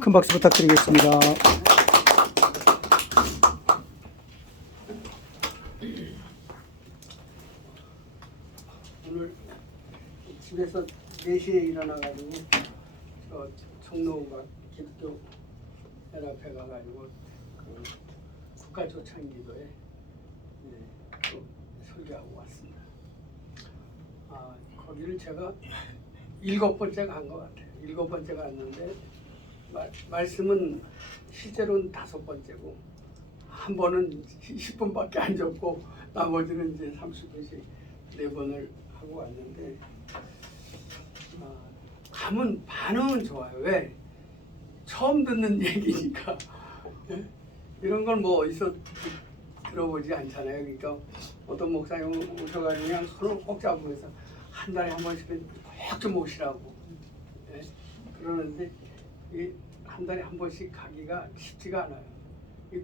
큰 박수 부탁드리겠습니다. 오늘 집에서 4시에 일어나가지고 저 종로가 기독교 연합회 가가지고 그 국가조창기도에 또 설교하고 왔습니다. 거기를 제가 7번째 간 것 같아요. 7번째 갔는데 말씀은 실제로는 5번째고 한 번은 10분밖에 안 줬고 나머지는 이제 30분씩 4번을 하고 왔는데 가면 반응은 좋아요. 왜? 처음 듣는 얘기니까 예? 이런 걸 뭐 어디서 들어보지 않잖아요. 그러니까 어떤 목사님 오셔가지고 그냥 손을 꼭 잡으면서 한 달에 한 번씩은 꼭 좀 오시라고 예? 그러는데 이 한 달에 한 번씩 가기가 쉽지가 않아요.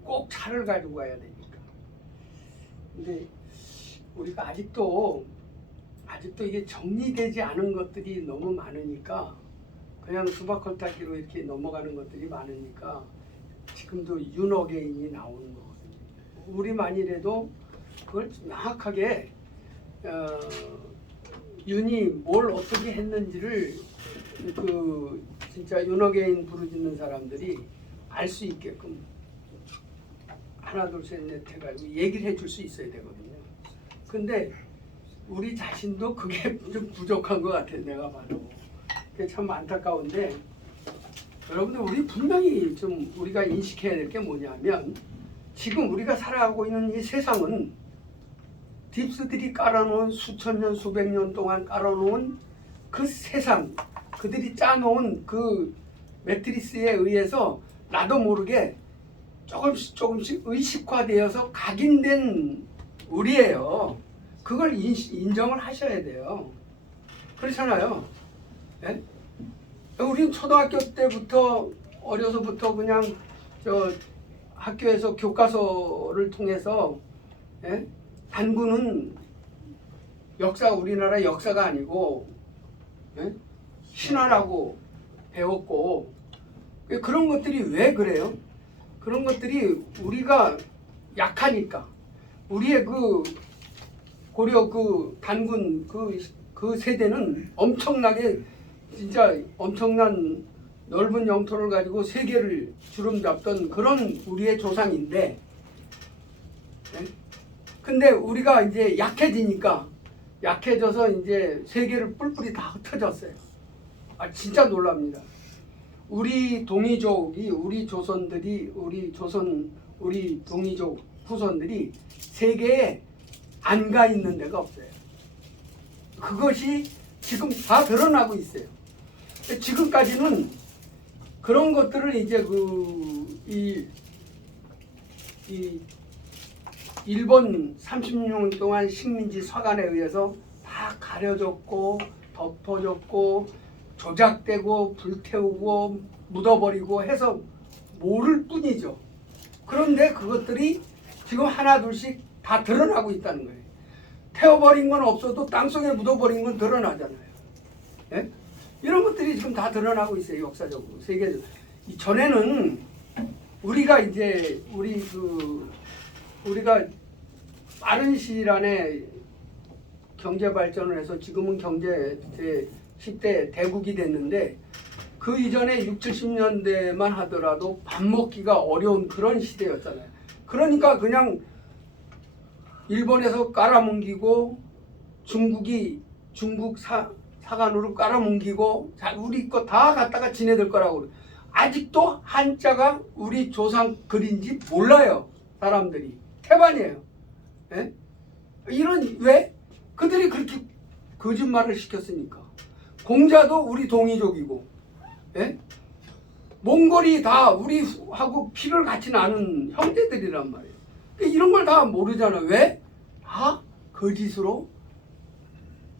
꼭 차를 가지고 가야 되니까. 근데 우리가 아직도 이게 정리되지 않은 것들이 너무 많으니까 그냥 수박홀딱기로 이렇게 넘어가는 것들이 많으니까 지금도 윤어게인이 나오는 거거든요. 우리만이라도 그걸 명확하게 윤이 뭘 어떻게 했는지를 그 진짜 윤어게인 부르짖는 사람들이 알 수 있게끔 하나 둘 셋 넷 해가지고 얘기를 해줄 수 있어야 되거든요. 근데 우리 자신도 그게 좀 부족한 것 같아요. 내가 봐도. 그게 참 안타까운데 여러분들 우리 분명히 좀 우리가 인식해야 될 게 뭐냐면 지금 우리가 살아가고 있는 이 세상은 딥스들이 깔아놓은 수천 년 수백 년 동안 깔아놓은 그 세상 그들이 짜놓은 그 매트리스에 의해서 나도 모르게 조금씩 의식화되어서 각인된 우리예요. 그걸 인정을 하셔야 돼요. 그렇잖아요. 예? 우린 초등학교 때부터 어려서부터 그냥 저 학교에서 교과서를 통해서 예? 단군은 우리나라 역사가 아니고 예? 신화라고 배웠고 그런 것들이 왜 그래요? 그런 것들이 우리가 약하니까 우리의 그 고려 그 단군 그 세대는 엄청나게 진짜 엄청난 넓은 영토를 가지고 세계를 주름잡던 그런 우리의 조상인데 근데 우리가 이제 약해져서 이제 세계를 뿔뿔이 다 흩어졌어요. 진짜 놀랍니다. 우리 동이족이 우리 동이족 후손들이 세계에 안 가 있는 데가 없어요. 그것이 지금 다 드러나고 있어요. 지금까지는 그런 것들을 이제 이 일본 36년 동안 식민지 서간에 의해서 다 가려졌고 덮어졌고 조작되고 불태우고 묻어버리고 해서 모를 뿐이죠. 그런데 그것들이 지금 하나 둘씩 다 드러나고 있다는 거예요. 태워버린 건 없어도 땅속에 묻어버린 건 드러나잖아요. 예? 이런 것들이 지금 다 드러나고 있어요. 역사적으로 세계적으로. 전에는 우리가 이제 우리가 빠른 시일 안에 경제 발전을 해서 지금은 경제 10대 대국이 됐는데 그 이전에 60, 70년대만 하더라도 밥 먹기가 어려운 그런 시대였잖아요. 그러니까 그냥 일본에서 깔아뭉기고 중국 사관으로 깔아뭉기고 우리 거 다 갖다가 지네들 거라고 그래. 아직도 한자가 우리 조상 글인지 몰라요. 사람들이. 태반이에요. 예? 왜? 그들이 그렇게 거짓말을 시켰으니까. 공자도 우리 동이족이고 예? 몽골이 다 우리하고 피를 같이 나눈 형제들이란 말이에요. 이런 걸 다 모르잖아. 왜? 다 거짓으로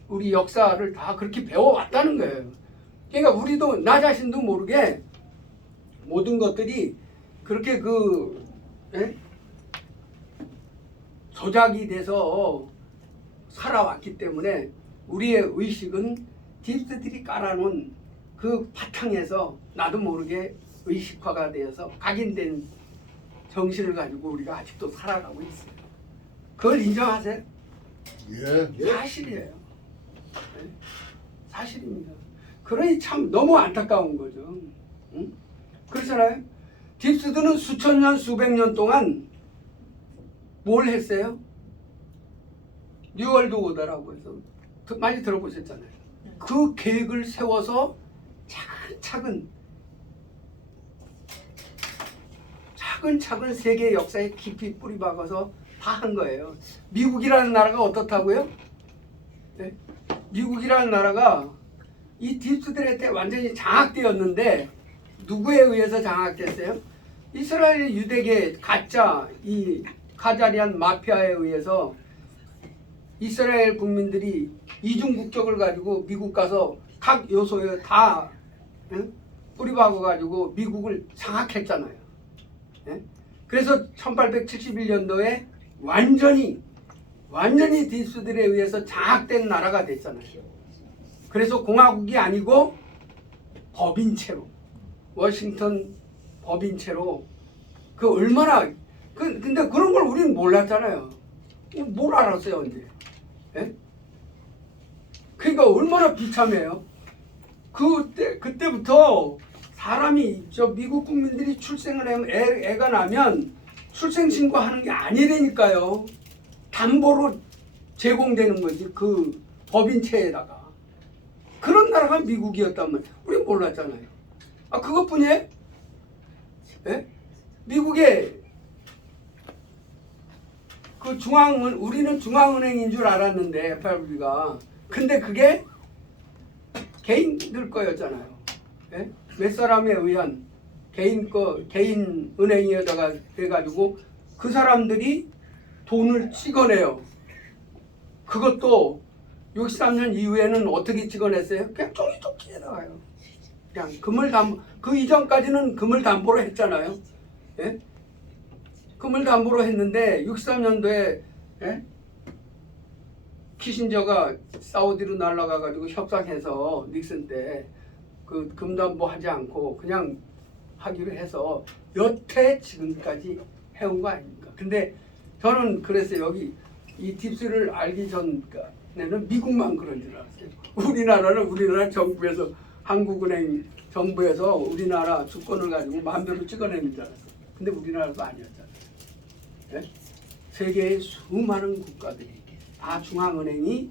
우리 역사를 다 그렇게 배워왔다는 거예요. 그러니까 우리도 나 자신도 모르게 모든 것들이 그렇게 예? 조작이 돼서 살아왔기 때문에 우리의 의식은 딥스들이 깔아놓은 그 바탕에서 나도 모르게 의식화가 되어서 각인된 정신을 가지고 우리가 아직도 살아가고 있어요. 그걸 인정하세요? 예. 사실이에요. 네? 사실입니다. 그러니 참 너무 안타까운 거죠. 응? 그렇잖아요. 딥스들은 수천 년, 수백 년 동안 뭘 했어요? 뉴월드 오더라고 해서 많이 들어보셨잖아요. 그 계획을 세워서 차근차근 세계 역사에 깊이 뿌리 박아서 다 한 거예요. 미국이라는 나라가 어떻다고요? 네? 미국이라는 나라가 이 딥스들한테 완전히 장악되었는데 누구에 의해서 장악됐어요? 이스라엘 유대계 가짜 이 카자리안 마피아에 의해서 이스라엘 국민들이 이중 국적을 가지고 미국 가서 각 요소에 다 뿌리박아 가지고 미국을 장악했잖아요. 예? 그래서 1871년도에 완전히 딥스들에 의해서 장악된 나라가 됐잖아요. 그래서 공화국이 아니고 법인체로 워싱턴 법인체로 그 얼마나 근데 그런 걸 우리는 몰랐잖아요. 뭘 알았어요 언제? 예? 그러니까 얼마나 비참해요. 그때부터 사람이 저 미국 국민들이 출생을 하면 애가 나면 출생 신고하는 게 아니라니까요. 담보로 제공되는 거지 그 법인체에다가. 그런 나라가 미국이었다면 우리 몰랐잖아요. 아 그것뿐이에요? 예? 미국의 그 우리는 중앙은행인 줄 알았는데 FRB가 근데 그게 개인들 거였잖아요. 예? 몇 사람에 의한 개인 은행에다가 돼가지고 그 사람들이 돈을 찍어내요. 그것도 63년 이후에는 어떻게 찍어냈어요? 그냥 종이 조끼에다가요. 그냥 그 이전까지는 금을 담보로 했잖아요. 예? 금을 담보로 했는데 63년도에 예? 키신저가 사우디로 날아가가지고 협상해서 닉슨 때 그 금담보 하지 않고 그냥 하기로 해서 여태 지금까지 해온 거 아닙니까? 근데 저는 그래서 여기 이 딥스를 알기 전에는 미국만 그런 줄 알았어요. 우리나라는 우리나라 정부에서 한국은행 정부에서 우리나라 주권을 가지고 마음대로 찍어내는 줄 알았어요. 근데 우리나라도 아니었잖아요. 네? 세계의 수많은 국가들이 다 중앙은행이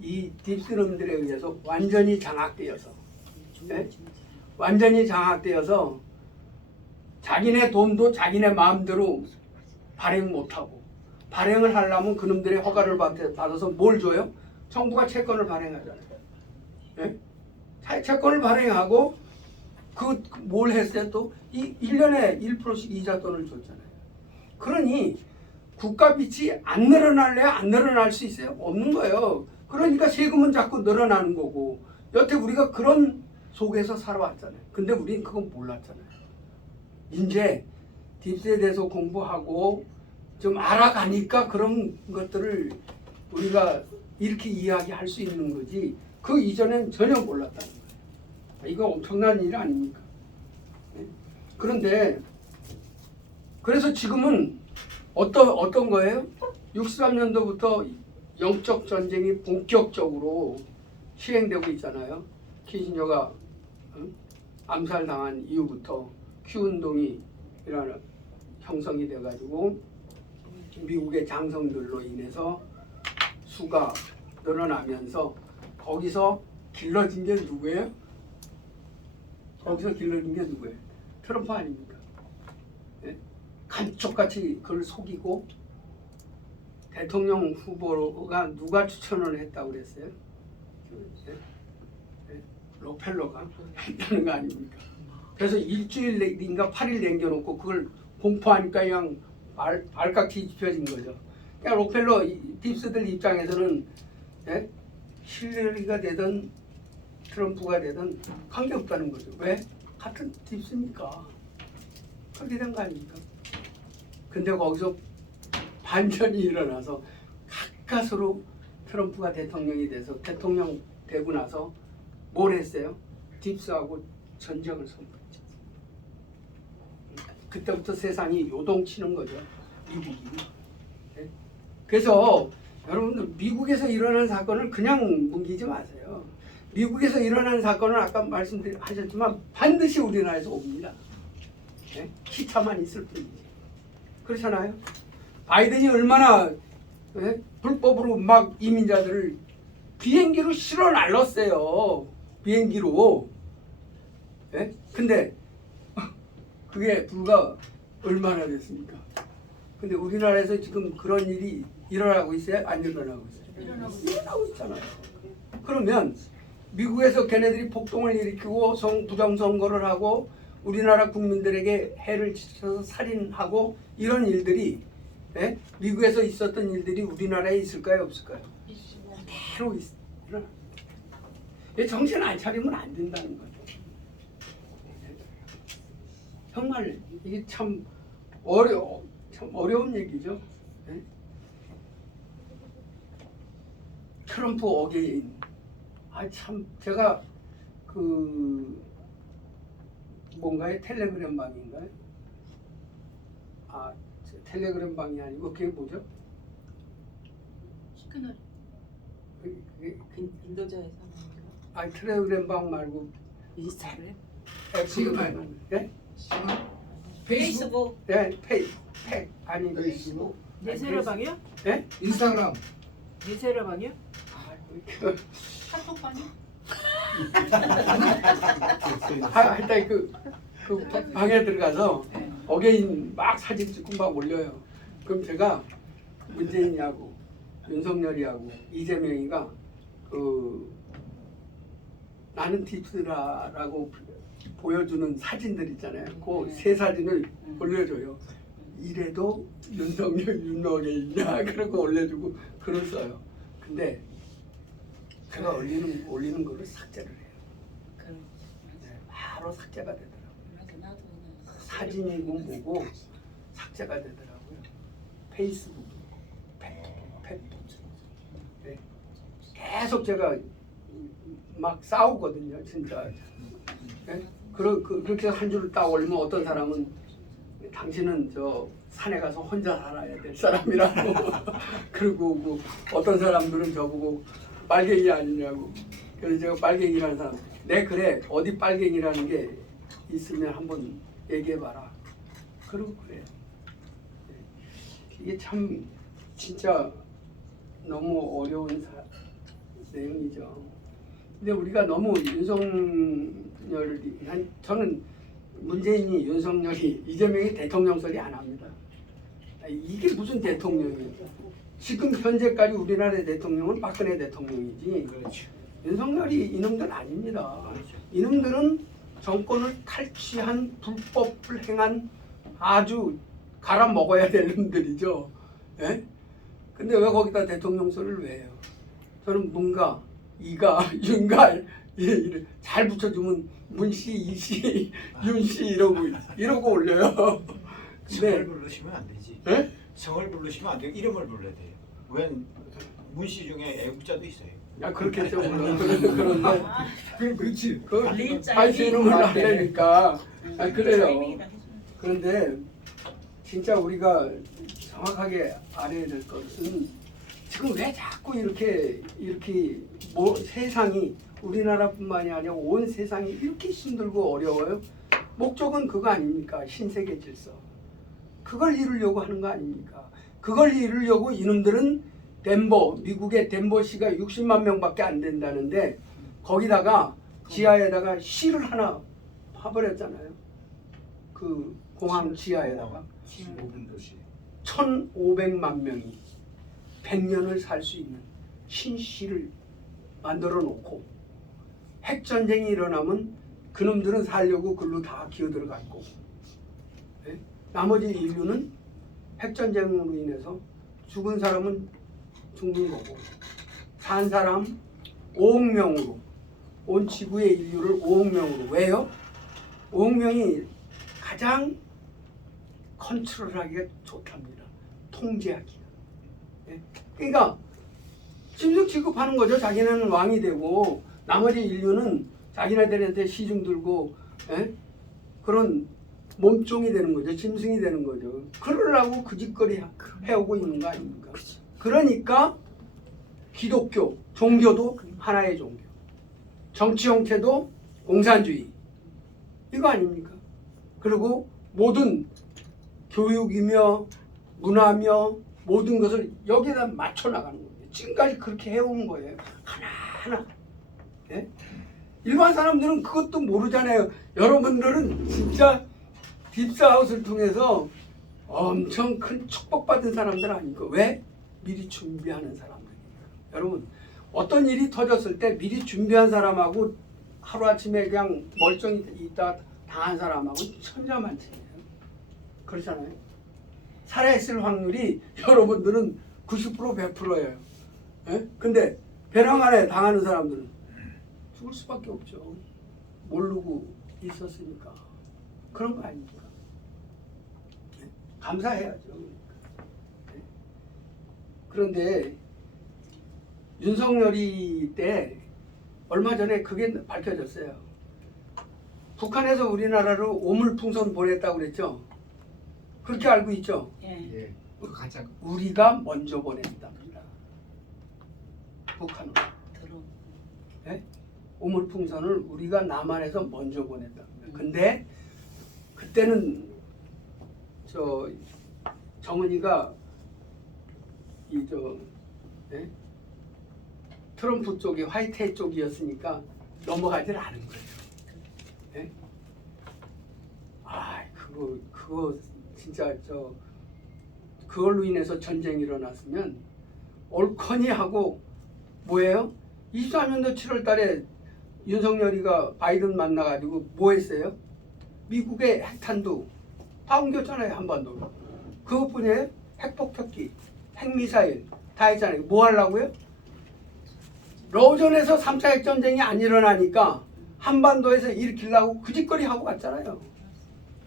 이 딥스놈들에 의해서 완전히 장악되어서 네? 완전히 장악되어서 자기네 돈도 자기네 마음대로 발행 못하고 발행을 하려면 그놈들의 허가를 받아서 뭘 줘요? 정부가 채권을 발행하잖아요. 네? 채권을 발행하고 뭘 했어요? 또 1년에 1%씩 이자 돈을 줬잖아요. 그러니 국가 빚이 안 늘어날래야 안 늘어날 수 있어요? 없는 거예요. 그러니까 세금은 자꾸 늘어나는 거고 여태 우리가 그런 속에서 살아왔잖아요. 근데 우리는 그건 몰랐잖아요. 이제 딥스에 대해서 공부하고 좀 알아가니까 그런 것들을 우리가 이렇게 이야기할 수 있는 거지 그 이전엔 전혀 몰랐다는 거예요. 이거 엄청난 일 아닙니까? 그런데 그래서 지금은 어떤 거예요? 63년도부터 영적 전쟁이 본격적으로 시행되고 있잖아요. 키신저가 암살당한 이후부터 Q운동이 형성이 돼가지고 미국의 장성들로 인해서 수가 늘어나면서 거기서 길러진 게 누구예요? 거기서 길러진 게 누구예요? 트럼프 아닙니까? 네? 감쪽같이 그걸 속이고 대통령 후보가 누가 추천을 했다고 그랬어요? 네? 네? 록펠러가 했다는 거 아닙니까? 그래서 일주일인가 8일 남겨놓고 그걸 공포하니까 그냥 발칵 뒤집혀진 거죠. 그러니까 록펠러 딥스들 입장에서는 네? 힐러리가 되든 트럼프가 되든 관계없다는 거죠. 왜? 같은 딥스니까 그렇게 된 거 아닙니까? 근데 거기서 반전이 일어나서 가까스로 트럼프가 대통령이 돼서 대통령 되고 나서 뭘 했어요? 딥스하고 전쟁을 선포했죠. 그때부터 세상이 요동치는 거죠. 미국이. 예? 그래서 여러분들 미국에서 일어난 사건을 그냥 뭉기지 마세요. 미국에서 일어난 사건은 아까 말씀하셨지만 반드시 우리나라에서 옵니다. 예? 기차만 있을 뿐이지. 그렇잖아요. 바이든이 얼마나 불법으로 막 이민자들을 비행기로 실어 날랐어요. 비행기로. 예? 근데 그게 불과 얼마나 됐습니까? 근데 우리나라에서 지금 그런 일이 일어나고 있어요? 안 일어나고 있어요? 일어나고 있잖아요. 그러면 미국에서 걔네들이 폭동을 일으키고 부정선거를 하고 우리나라 국민들에게 해를 끼쳐서 살인하고 이런 일들이 미국에서 있었던 일들이 우리나라에 있을까요? 없을까요? 그대로 일어나. 정신 안 차리면 안 된다는 거죠. 정말 이게 참 어려운 얘기죠. 트럼프 어게인. 참 제가 그 뭔가의 텔레그램 방인가요? 텔레그램 방이 아니고 그게 뭐죠? 시그널. 그게 인도자에서 텔레그램 방 말고 인스타그램. 시그널. 예? 페이스북. 네, 아니 페이스북. 네세라방이요? 예? 인스타그램. 네세라방이요? 카톡방이? 하여튼 그 방에 들어가서 어게인 막 사진 찍고 막 올려요. 그럼 제가 문재인이하고 윤석열이하고 이재명이가 그 나는 딥스라라고 보여주는 사진들 있잖아요. 그 세 사진을 올려줘요. 이래도 윤석열 윤어게인이야 그러고 올려주고 글을 써요. 근데 제가 올리는 거를 삭제를 해요. 바로 삭제가 되더라고요. 사진이고 뭐고 삭제가 되더라고요. 페이스북, 페북. 네. 계속 제가 막 싸우거든요, 진짜. 네? 그렇게 한 줄을 딱 올리면 어떤 사람은 당신은 저 산에 가서 혼자 살아야 될 사람이라고 그리고 뭐 어떤 사람들은 저보고 빨갱이 아니냐고. 그래서 제가 빨갱이라는 사람, 네 그래 어디 빨갱이라는 게 있으면 한번 얘기해봐라. 그러고 그래요. 이게 참 진짜 너무 어려운 내용이죠. 근데 우리가 너무 저는 문재인이 윤석열이 이재명이 대통령 소리 안 합니다. 이게 무슨 대통령이에요? 지금 현재까지 우리나라의 대통령은 박근혜 대통령이지. 그렇죠. 윤석열이 이놈들 아닙니다. 이놈들은 정권을 탈취한 불법을 행한 아주 갈아 먹어야 될 놈들이죠. 예? 근데 왜 거기다 대통령 소리를 왜 해요? 저는 문가, 이가, 윤갈 잘 붙여주면 문씨, 이씨, 윤씨 이러고 올려요. 성을 부르시면 안 되지. 예? 성을 부르시면 안 돼요. 이름을 불러야 돼요. 웬 문씨 중에 애국자도 있어요. 그렇겠죠. 그런데 그렇지. 아이씨 이름을 안 하니까 그래요. 그런데 진짜 우리가 정확하게 알아야 될 것은 지금 왜 자꾸 이렇게 세상이 우리나라뿐만이 아니라 온 세상이 이렇게 힘들고 어려워요? 목적은 그거 아닙니까? 신세계 질서. 그걸 이루려고 하는 거 아닙니까? 그걸 이루려고 이놈들은 미국의 덴버시가 60만 명밖에 안 된다는데 거기다가 지하에다가 시를 하나 파버렸잖아요. 그 공항 지하에다가 1,500만 명이 100년을 살 수 있는 신시를 만들어 놓고 핵전쟁이 일어나면 그놈들은 살려고 글로 다 기어들어갈 거고 나머지 인류는 핵전쟁으로 인해서 죽은 사람은 죽는 거고 산 사람 5억 명으로 온 지구의 인류를 5억 명으로 왜요? 5억 명이 가장 컨트롤하기가 좋답니다. 통제하기가. 그러니까 짐승 취급하는 거죠. 자기네는 왕이 되고 나머지 인류는 자기네들한테 시중 들고 그런 몸종이 되는 거죠. 짐승이 되는 거죠. 그러려고 그 짓거리 해오고 있는 거 아닙니까? 그러니까 기독교, 종교도 하나의 종교. 정치 형태도 공산주의. 이거 아닙니까? 그리고 모든 교육이며 문화며 모든 것을 여기에다 맞춰 나가는 거예요. 지금까지 그렇게 해온 거예요. 하나하나. 예? 일반 사람들은 그것도 모르잖아요. 여러분들은 진짜 딥스하우스를 통해서 엄청 큰 축복받은 사람들 아닙니까? 왜? 미리 준비하는 사람들이니까. 여러분 어떤 일이 터졌을 때 미리 준비한 사람하고 하루아침에 그냥 멀쩡히 있다 당한 사람하고 천차만차예요. 그렇잖아요. 살아있을 확률이 여러분들은 90% 100%예요. 예? 근데 벼랑 안에 당하는 사람들은 죽을 수밖에 없죠. 모르고 있었으니까. 그런 거 아닙니까? 예? 감사해야죠. 예? 그런데 윤석열이 때 얼마 전에 그게 밝혀졌어요. 북한에서 우리나라로 오물풍선 보냈다고 그랬죠. 그렇게 알고 있죠. 예. 가짜. 우리가 먼저 보냈답니다. 북한으로. 들어. 예? 오물풍선을 우리가 남한에서 먼저 보냈답니다. 근데 그때는 정은이가 예? 트럼프 쪽이 화이트헤 쪽이었으니까 넘어가질 않은 거예요. 예? 그거 진짜 그걸로 인해서 전쟁이 일어났으면 옳거니 하고 뭐예요? 24년도 7월 달에 윤석열이가 바이든 만나가지고 뭐 했어요? 미국의 핵탄두 다 옮겼잖아요. 한반도로. 그것뿐이에요. 핵폭격기, 핵미사일 다 했잖아요. 뭐 하려고요? 러전에서 3차 핵전쟁이 안 일어나니까 한반도에서 일으키려고 그 짓거리 하고 갔잖아요.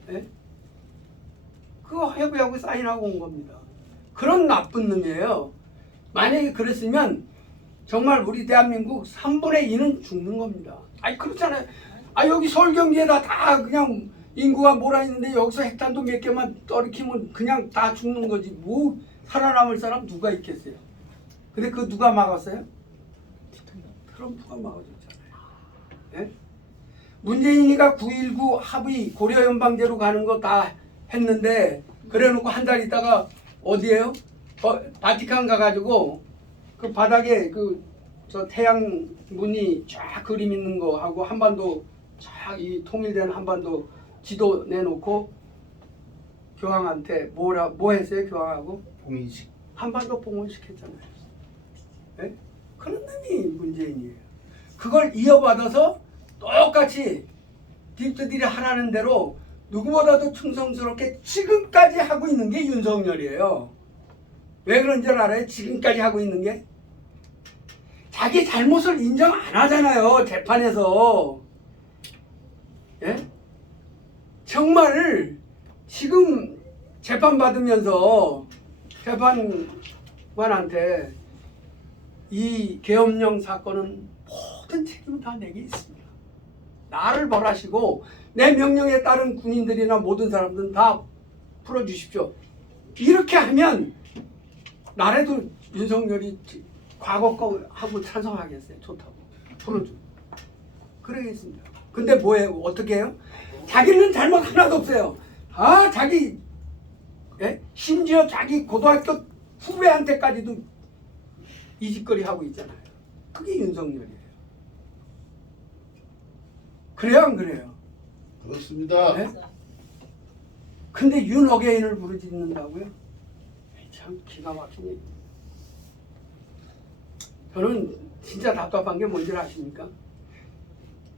예? 그거 협의하고 사인하고 온 겁니다. 그런 나쁜 놈이에요. 만약에 그랬으면 정말 우리 대한민국 3분의 2는 죽는 겁니다. 아니 그렇잖아요. 여기 서울 경기에다 다 그냥 인구가 몰아있는데 여기서 핵탄두 몇 개만 떨어뜨리면 그냥 다 죽는 거지. 뭐 살아남을 사람 누가 있겠어요. 근데 그 누가 막았어요? 트럼프가 막아줬잖아요. 예? 문재인이가 9.19 합의 고려연방제로 가는 거 다 했는데 그래놓고 한 달 있다가 어디에요? 바티칸 가가지고 그 바닥에 저 태양 문이 쫙 그림 있는 거 하고 한반도 쫙 이 통일된 한반도 지도 내놓고 교황한테 뭐 했어요? 교황하고 봉인식. 한반도 봉헌시켰잖아요. 예? 그런 놈이 문재인이에요. 그걸 이어받아서 똑같이 딥스들이 하라는 대로 누구보다도 충성스럽게 지금까지 하고 있는 게 윤석열이에요. 왜 그런 줄 알아요? 지금까지 하고 있는 게 자기 잘못을 인정 안 하잖아요. 재판에서. 예? 정말 지금 재판 받으면서 재판관한테 이 계엄령 사건은 모든 책임을 다 내게 있습니다. 나를 벌하시고 내 명령에 따른 군인들이나 모든 사람들은 다 풀어주십시오. 이렇게 하면 나라도 윤석열이 과거 거 하고 찬성하겠어요. 좋다고 풀어주고 그러겠습니다. 근데 뭐예요? 어떻게 해요? 자기는 잘못 하나도 없어요. 자기 심지어 자기 고등학교 후배한테까지도 이 짓거리 하고 있잖아요. 그게 윤석열이에요. 그래요 안 그래요? 그렇습니다. 네? 근데 윤어게인을 부르짖는다고요? 참 기가 막힌 얘기. 저는 진짜 답답한 게 뭔지 아십니까?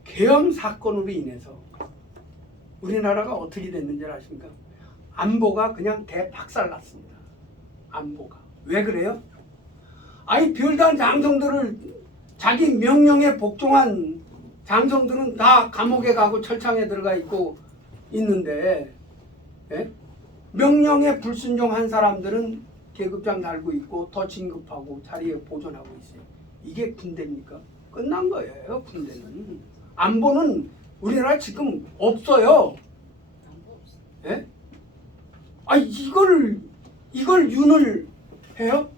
계엄 사건으로 인해서 우리나라가 어떻게 됐는지 아십니까? 안보가 그냥 대박살났습니다. 안보가. 왜 그래요? 별다른 장성들을 자기 명령에 복종한 장성들은 다 감옥에 가고 철창에 들어가 있고 있는데 명령에 불순종한 사람들은 계급장 달고 있고 더 진급하고 자리에 보존하고 있어요. 이게 군대입니까? 끝난 거예요. 군대는. 안보는 우리나라 지금 없어요. 예? 아 이걸 윤을 해요?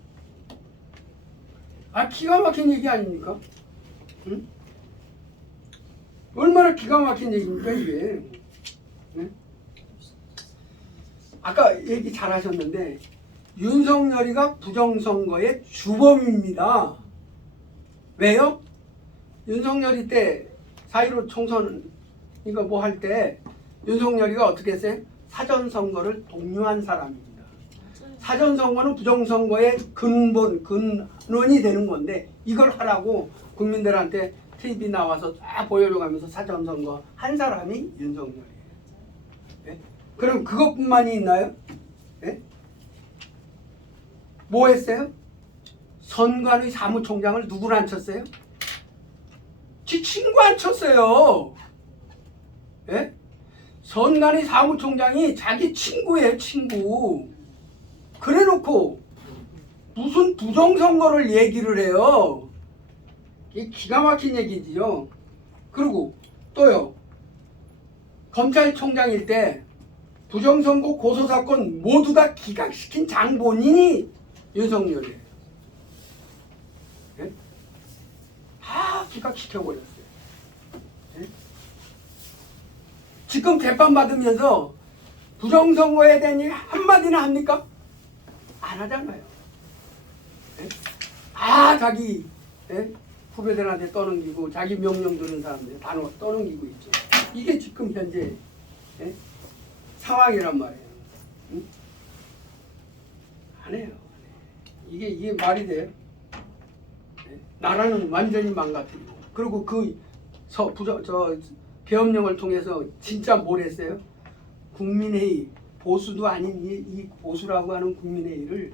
아 기가 막힌 얘기 아닙니까? 응? 얼마나 기가 막힌 얘기입니까 이게? 네? 아까 얘기 잘하셨는데 윤석열이가 부정선거의 주범입니다. 왜요? 윤석열이 때 4.15 총선 이거 뭐 할 때 윤석열이가 어떻게 했어요? 사전선거를 독려한 사람입니다. 사전선거는 부정선거의 근원이 되는 건데 이걸 하라고 국민들한테 TV 나와서 쫙 보여줘가면서 사전선거 한 사람이 윤석열이에요. 예? 그럼 그것뿐만이 있나요? 예? 뭐 했어요? 선관위 사무총장을 누구를 앉혔어요? 지 친구 앉혔어요. 예? 선관위 사무총장이 자기 친구예요, 친구. 그래놓고 무슨 부정선거를 얘기를 해요. 이게 기가 막힌 얘기지요. 그리고 또요. 검찰총장일 때 부정선거 고소사건 모두 다 기각시킨 장본인이 윤석열이에요. 예? 다 기각시켜버렸어요. 예? 지금 재판받으면서 부정선거에 대한 얘기 한마디나 합니까? 안 하잖아요. 예? 자기 후배들한테 떠넘기고 자기 명령 들은 사람들 다 떠넘기고 있죠. 이게 지금 현재 상황이란 말이에요. 응? 안 해요. 이게 말이 돼요? 나라는 완전히 망가뜨리고 그리고 계엄령을 통해서 진짜 뭘 했어요? 국민회의 보수도 아닌 이 보수라고 하는 국민회의를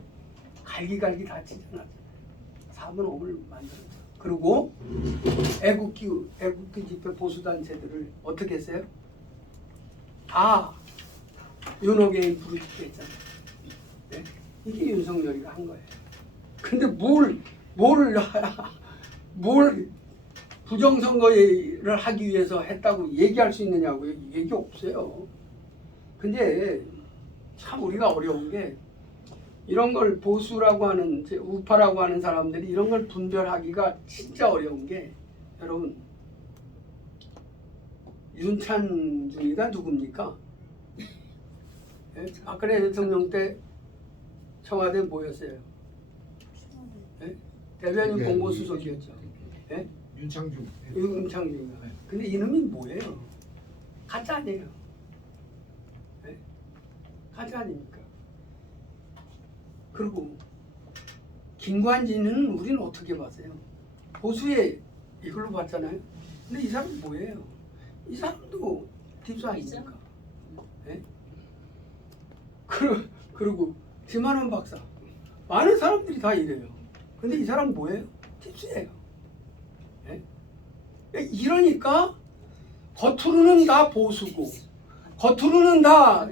갈기갈기 다 찢어놨어요. 4분의5를 만들었어요. 그리고 애국기 집회 보수단체들을 어떻게 했어요? 다 윤호개인 부르짖게 했잖아요. 네? 이게 윤석열이가 한 거예요. 근데 뭘 부정선거를 하기 위해서 했다고 얘기할 수 있느냐고요? 얘기 없어요. 근데 참 우리가 어려운 게 이런 걸 보수라고 하는 우파라고 하는 사람들이 이런 걸 분별하기가 진짜 어려운 게 여러분 윤찬중이가 누굽니까? 박근혜 대통령 때 청와대 뭐였어요? 대변인 공보수석이었죠. 윤창중인가. 근데 이놈이 뭐예요? 가짜 아니에요. 가짜 아닙니까? 그리고 김관진은 우리는 어떻게 봤어요? 보수의 이걸로 봤잖아요. 근데 이 사람은 뭐예요? 이 사람도 딥스 아닙니까? 그리고 김한원 박사 많은 사람들이 다 이래요. 근데 이 사람 뭐예요? 팁스예요. 이러니까 겉으로는 다 보수고 겉으로는 다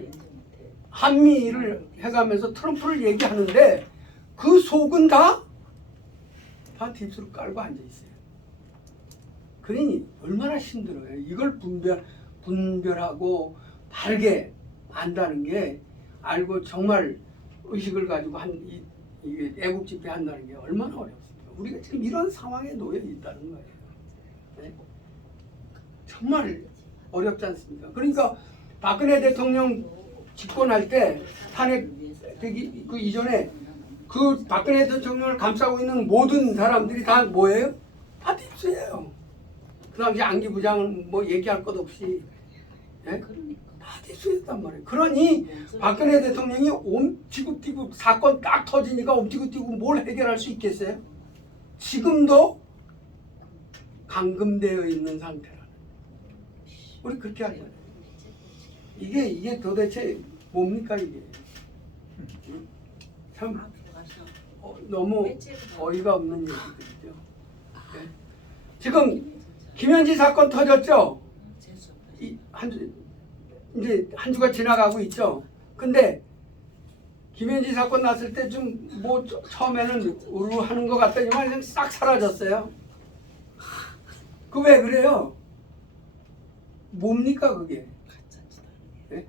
한미를 해가면서 트럼프를 얘기하는데 그 속은 다 팁스로 깔고 앉아있어요. 그러니 얼마나 힘들어요. 이걸 분별하고 다르게 안다는 게 알고 정말 의식을 가지고 이게 애국 집회 한다는 게 얼마나 어렵습니까? 우리가 지금 이런 상황에 놓여 있다는 거예요. 네? 정말 어렵지 않습니까? 그러니까 박근혜 대통령 집권할 때 탄핵되기 그 이전에 그 박근혜 대통령을 감싸고 있는 모든 사람들이 다 뭐예요? 다 팁스예요. 그 당시 안기 부장은 뭐 얘기할 것 없이 다 팁스였단 말이에요. 그러니 박근혜 대통령이 옴티구티구 사건 딱 터지니까 옴티구티구 뭘 해결할 수 있겠어요? 지금도 감금되어 있는 상태라는. 우리 그렇게 하잖아요. 이게 도대체 뭡니까 이게? 참 너무 어이가 없는 얘기들이죠. 네? 지금 김현지 사건 터졌죠? 이제 한 주가 지나가고 있죠. 근데 김현지 사건 났을 때 좀 뭐 처음에는 우르르하는 것 같더니만 그냥 싹 사라졌어요. 그 왜 그래요? 뭡니까 그게? 네?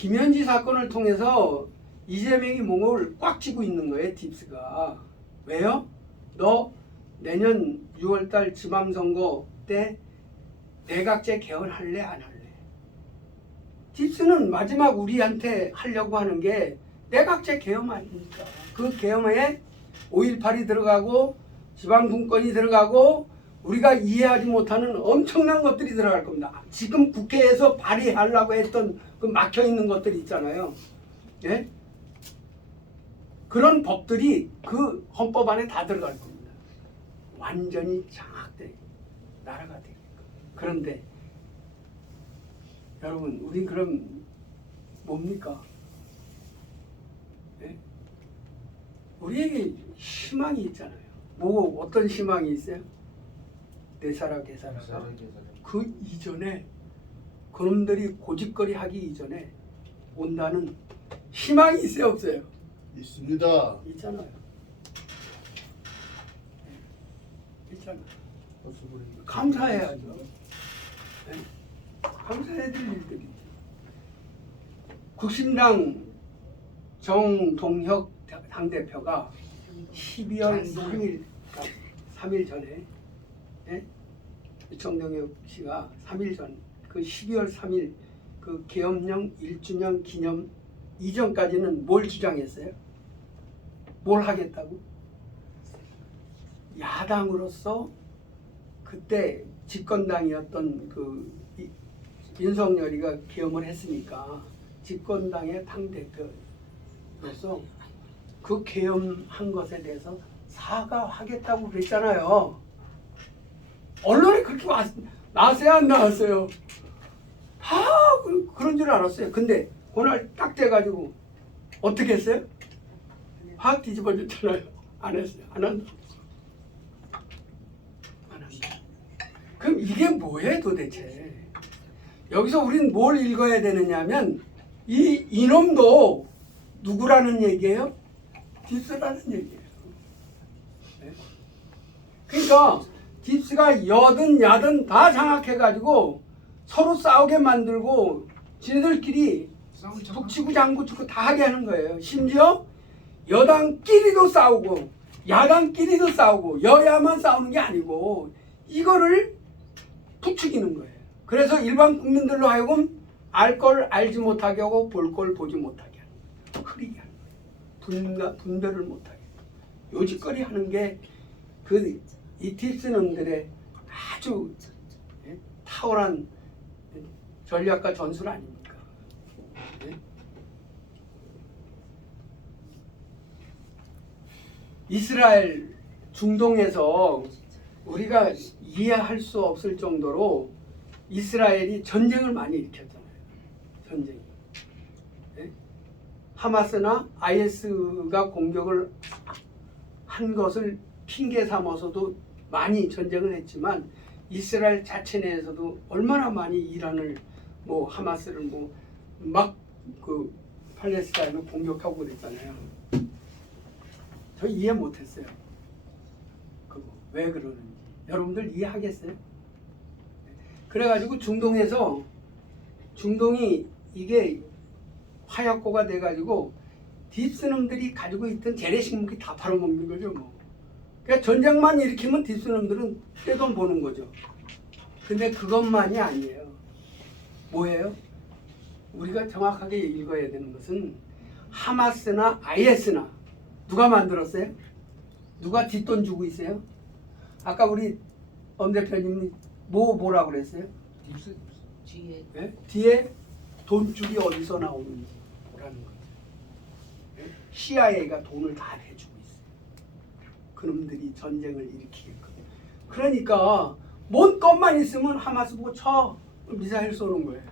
김현지 사건을 통해서 이재명이 몸을 꽉 쥐고 있는 거예요. 딥스가. 왜요? 너 내년 6월달 지방선거 때 내각제 개헌할래 안 할래? 딥스는 마지막 우리한테 하려고 하는 게 내각제 개헌 아닙니까? 그 개헌에 5.18이 들어가고 지방분권이 들어가고 우리가 이해하지 못하는 엄청난 것들이 들어갈 겁니다. 지금 국회에서 발의하려고 했던 그 막혀있는 것들이 있잖아요. 예? 그런 법들이 그 헌법 안에 다 들어갈 겁니다. 완전히 장악된 나라가 되게끔. 그런데 여러분, 우린 그럼 뭡니까? 예? 우리에게 희망이 있잖아요. 뭐 어떤 희망이 있어요? 내사라 개사라가 그 이전에 그놈들이 고집거리 하기 이전에 온다는 희망이 있어요, 없어요? 있습니다. 있잖아요. 있잖아요. 감사해야죠. 네. 감사해야 될 일들이죠. 국신당 정동혁 당대표가 12월 3일, 3일 전에 정동혁 씨가 3일 전, 그 12월 3일 그 계엄령 1주년 기념 이전까지는 뭘 주장했어요? 뭘 하겠다고? 야당으로서 그때 집권당이었던 그 윤석열이가 계엄을 했으니까 집권당의 당대표로서 그 계엄한 것에 대해서 사과하겠다고 그랬잖아요. 언론에 그렇게 나왔어요, 안 나왔어요? 다 그런 줄 알았어요. 근데 그날 딱 돼가지고 어떻게 했어요? 확 뒤집어졌잖아요. 안 했어요. 안 한다. 안 한다. 그럼 이게 뭐예요 도대체? 여기서 우리는 뭘 읽어야 되느냐면 이놈도 누구라는 얘기예요? 딥스라는 얘기예요. 네? 그러니까 딥스가 여든 야든 다 장악해가지고 서로 싸우게 만들고 지네들끼리 북치고 장구치고 다 하게 하는 거예요. 심지어 여당끼리도 싸우고 야당끼리도 싸우고 여야만 싸우는 게 아니고 이거를 부추기는 거예요. 그래서 일반 국민들로 하여금 알 걸 알지 못하게 하고 볼 걸 보지 못하게 하는 거예요. 흐리게 하는 거예요. 분별을 못하게. 요짓거리 하는 게 그 이 딥스놈들의 아주 탁월한 전략과 전술 아닙니까? 네? 이스라엘 중동에서 우리가 이해할 수 없을 정도로 이스라엘이 전쟁을 많이 일으켰잖아요. 전쟁. 네? 하마스나 IS가 공격을 한 것을 핑계 삼아서도 많이 전쟁을 했지만 이스라엘 자체 내에서도 얼마나 많이 이란을 뭐 하마스를 뭐 막 그 팔레스타인을 공격하고 그랬잖아요. 저 이해 못했어요. 그거 왜 그러는지 여러분들 이해하겠어요? 그래가지고 중동이 이게 화약고가 돼가지고 딥스놈들이 가지고 있던 재래식 무기 다 팔아먹는 거죠 뭐. 그러니까 전쟁만 일으키면 딥스놈들은 떼돈 보는 거죠. 근데 그것만이 아니에요. 뭐예요? 우리가 정확하게 읽어야 되는 것은 하마스나 IS나 누가 만들었어요? 누가 뒷돈 주고 있어요? 아까 우리 엄 대표님이 뭐라고 그랬어요? 뒤에 네? 뒤에 돈줄이 어디서 나오는지라는 거죠. 네? CIA가 돈을 다 내주고 있어요. 그놈들이 전쟁을 일으키게끔. 그러니까 뭔 것만 있으면 하마스 보고 쳐 미사일 쏘는 거예요.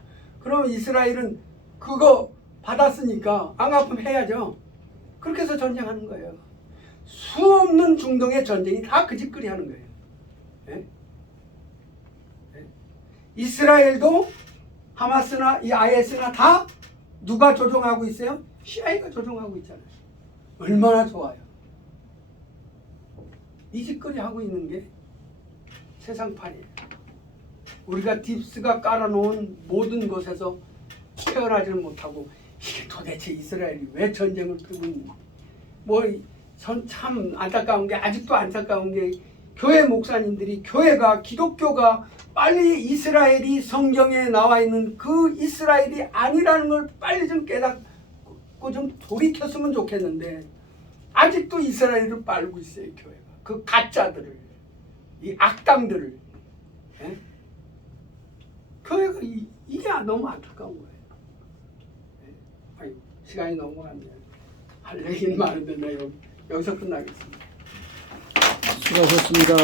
그러면 이스라엘은 그거 받았으니까 앙아픔 해야죠. 그렇게 해서 전쟁하는 거예요. 수없는 중동의 전쟁이 다 그 짓거리 하는 거예요. 네? 네? 이스라엘도 하마스나 이 IS나 다 누가 조종하고 있어요? CIA가 조종하고 있잖아요. 얼마나 좋아요. 이 짓거리 하고 있는 게 세상판이에요. 우리가 딥스가 깔아놓은 모든 것에서 태어나지를 못하고 이게 도대체 이스라엘이 왜 전쟁을 펴고 있는지 전 참 안타까운 게 아직도 안타까운 게 교회 목사님들이 교회가 기독교가 빨리 이스라엘이 성경에 나와 있는 그 이스라엘이 아니라는 걸 빨리 좀 깨닫고 좀 돌이켰으면 좋겠는데 아직도 이스라엘을 빨고 있어요. 교회가 그 가짜들을 이 악당들을 예? 교회가 이게 너무 안타까운 거예요. 예? 아니, 시간이 넘어갔네요. 할 얘기는 많은데 나 여기서 끝나겠습니다. 수고하셨습니다.